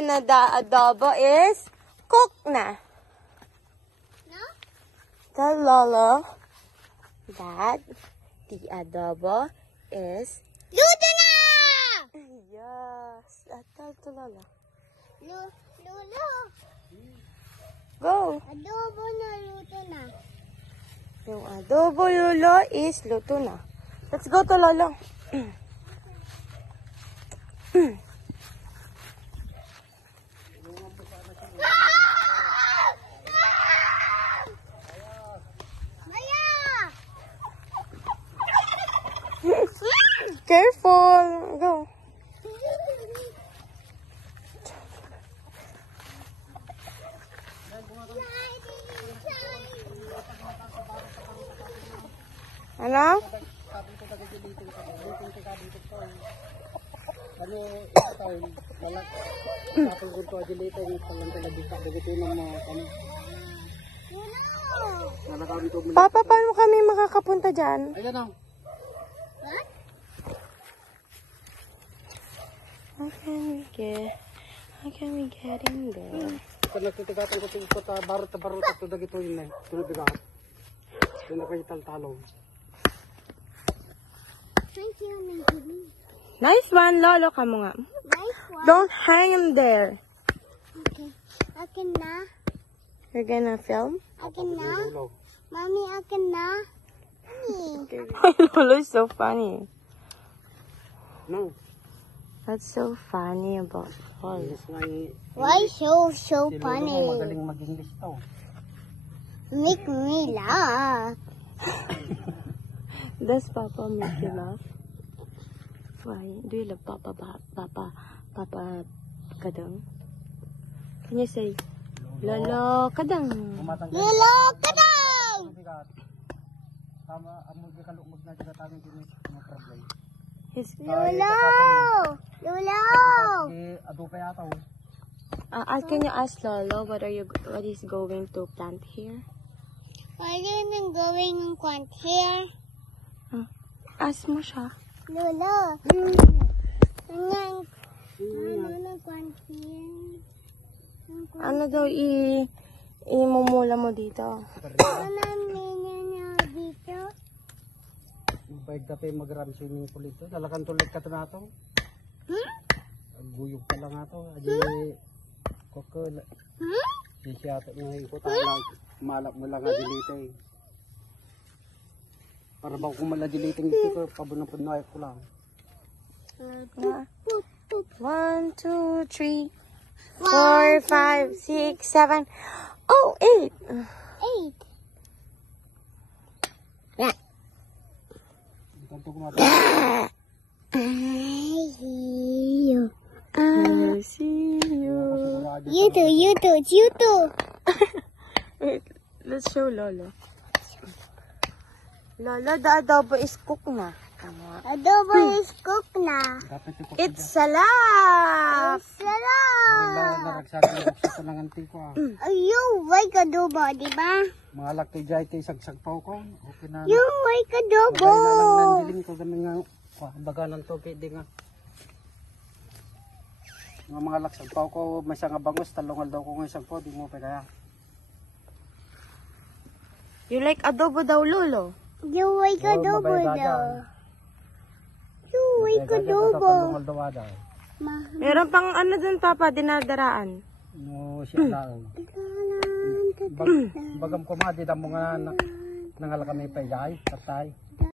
na the adobo is cooked na. No? Tell Lolo that the adobo is Luto na! yes. Tell to Lolo. Lolo. Go. Adobo na luto na. Yung adobo Lolo is luto na. Let's go to Lolo. Careful. Go. Ano? Papa, paano kami makakapunta dyan? Ayan o. How can we get in there? Kung nagtitigatang ko ito, barot ito dagito yun eh. Tunubigat. Ito na kayo taltalong. Thank you, Mami. Nice one, Lolo. Kamu nga. Nice one. Don't hang in there. Okay. Akin na. You're gonna film? Akin na. Mami, akin na. Lolo is so funny. No. That's so funny about fall. Yes, may... Why so Si Lolo funny? magaling mag-English to. Make me laugh. Does Papa make you laugh? Why? Do you love Papa Kadang? Can you say, Lolo Kadang? Lolo, kadang! Tunubigat. Tama, amog kalukmag na dito tayo din mga problem. His, Lolo! Lolo! Ado pa yata o. can you ask Lolo what is going to plant here? Why didn't you going on quant here? Ask mo siya. Lolo! Lolo, quant here. Ano daw imumula mo dito? Ano niya dito? Bayad na pa yung mag-run swimming pool ito. Lalakan tuloy ka ito na ito. Guyog pa lang ito. Adi, kokol. Di siya ito nga ikot. Malap mo lang adilite eh. Para ba kung maladilite dito ko, pabunapun ko lang. 1, 2, 3, 4, 5, 6, 7. Oh, 8. 8. Kanto kumata. I see you. I see you. You too. Wait, let's show Lolo. Lolo, the adobo is cooked na. Adobo is cooked na. It's salad. Sarap! Naragsabi ko ng anting ko ah. You like adobo, di ba? Mga lakay dyan ito sagsag pa ko. Okay na. You like adobo. Magay na lang nandiling ko kami nga. Baga ng toke di nga. Mga laksag pa ko. May isang abangos. Talungal daw ko ng isang po. Di mo pa kaya. You like adobo daw, Lolo? You like adobo daw. You like adobo. Talungal daw ada. Meron pang ano dun, Papa, dinadaraan. No, siya lang. Bagam ko mga, di mo nga nangal kami pa yay, patay.